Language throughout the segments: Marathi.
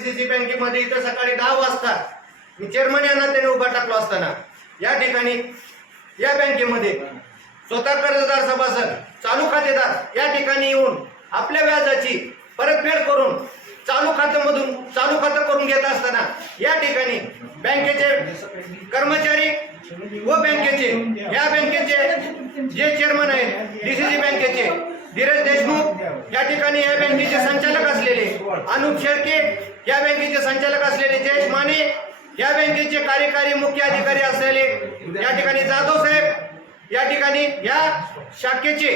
डीसीसी बँकेमध्ये इथं सकाळी 10 वाजता मी चेअरमन या नात्याने उभा टाकलो असताना या ठिकाणी या बँकेमध्ये स्वतः कर्जदार सभासद चालू खातेदार या ठिकाणी येऊन आपल्या व्याजाची परतफेड करून चालू खातं करून घेत असताना या ठिकाणी बँकेचे कर्मचारी व या बँकेचे जे चेअरमन आहेत डीसीसी बँकेचे धीरज देशमुख या ठिकाणी या बँकेचे संचालक असलेले अनुप शेळके या बँकेचे संचालक असलेले जयेश माने या बँकेचे कार्यकारी मुख्य अधिकारी असलेले या ठिकाणी जाधव साहेब या ठिकाणी या शाखेचे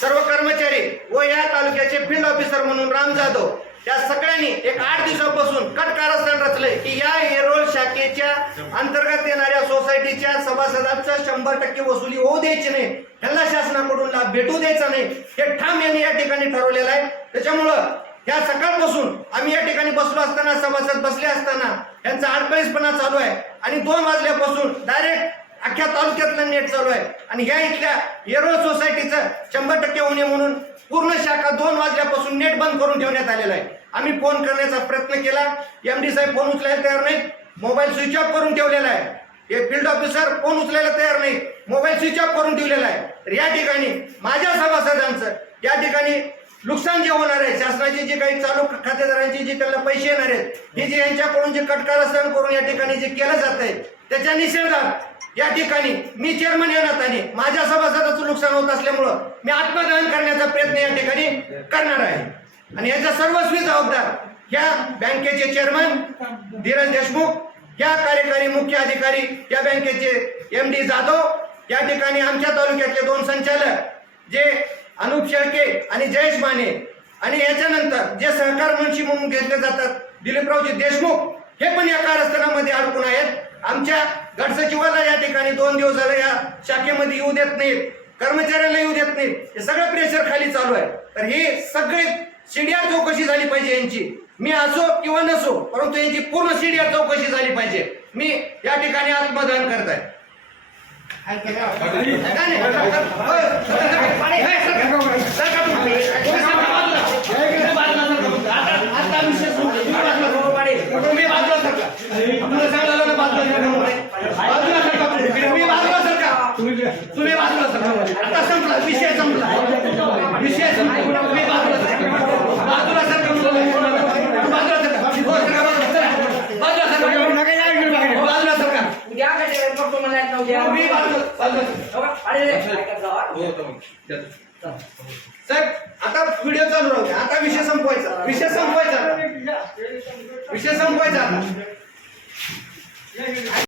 सर्व कर्मचारी व या तालुक्याचे फील्ड ऑफिसर म्हणून राम जाधव या सगळ्यांनी एक 8 दिवसापासून कट कारस्थान रचलंय की या येरोळ शाखेच्या अंतर्गत येणाऱ्या सोसायटीच्या सभासदांचं 100% वसुली होऊ द्यायची नाही, त्यांना शासनाकडून लाभ भेटू द्यायचा नाही हे ठाम यांनी या ठिकाणी ठरवलेलं आहे। त्याच्यामुळं या सकाळपासून आम्ही या ठिकाणी बसलो असताना सभासद बसले असताना यांचा आडपळीसपणा चालू आहे आणि 2 वाजल्यापासून डायरेक्ट अख्ख्या तालुक्यातलं नेट चालू आहे आणि ह्या इथल्या येरोळ सोसायटीचं 100% होणे म्हणून पूर्ण शाखा 2 वाजल्यापासून नेट बंद करून ठेवण्यात आलेला आहे। आम्ही फोन करण्याचा प्रयत्न केला, एमडी साहेब फोन उचलायला तयार नाहीत, मोबाईल स्विच ऑफ करून ठेवलेला आहे, हे फील्ड ऑफिसर फोन उचलायला तयार नाही, मोबाईल स्विच ऑफ करून ठेवलेला आहे। तर या ठिकाणी माझ्या सभासदांचं या ठिकाणी नुकसान जे होणार आहे, शासनाचे जे काही चालू खातेदारांचे जे त्यांना पैसे येणार आहेत हे जे यांच्याकडून जे कटकारस्थान करून या ठिकाणी जे केलं जात आहे त्याच्या निषेधात या ठिकाणी मी चेअरमन या नात्याने माझ्या सभासदाचं नुकसान होत असल्यामुळं मी आत्मदहन करण्याचा प्रयत्न या ठिकाणी करणार आहे आणि याचा सर्वस्वी जबाबदार या बँकेचे चेअरमन धीरज देशमुख या कार्यकारी मुख्य अधिकारी या बँकेचे एमडी जाधव या ठिकाणी आमच्या तालुक्यातले 2 संचालक जे अनुप शेळके आणि जयेश माने आणि याच्यानंतर जे सहकार मुंशी म्हणून घेतले जातात दिलीपरावजी देशमुख हे पण या कारस्थानामध्ये अडकून आहेत। आमच्या गट सचिवाला या ठिकाणी 2 दिवस झाले या शाखेमध्ये येऊ देत नाहीत, कर्मचाऱ्यांना येऊ देत नाहीत, हे सगळं प्रेशर खाली चालू आहे। तर हे सगळे सीडीआर चौकशी झाली पाहिजे यांची, मी असो किंवा नसो परंतु यांची पूर्ण सीडीआर चौकशी झाली पाहिजे। मी या ठिकाणी आत्मदहन करत आहे। तुम्ही बाजूला सरका, आता संपला विषय, संपला विषय, तुम्ही बाजूला सरका, बाजूला सरका, बाजूला सरका, बाजूला सरका, साहेब आता व्हिडिओ चालू राहू द्या, आता विषय संपवायचा, विषय संपवायचा, विषय संपवायचा।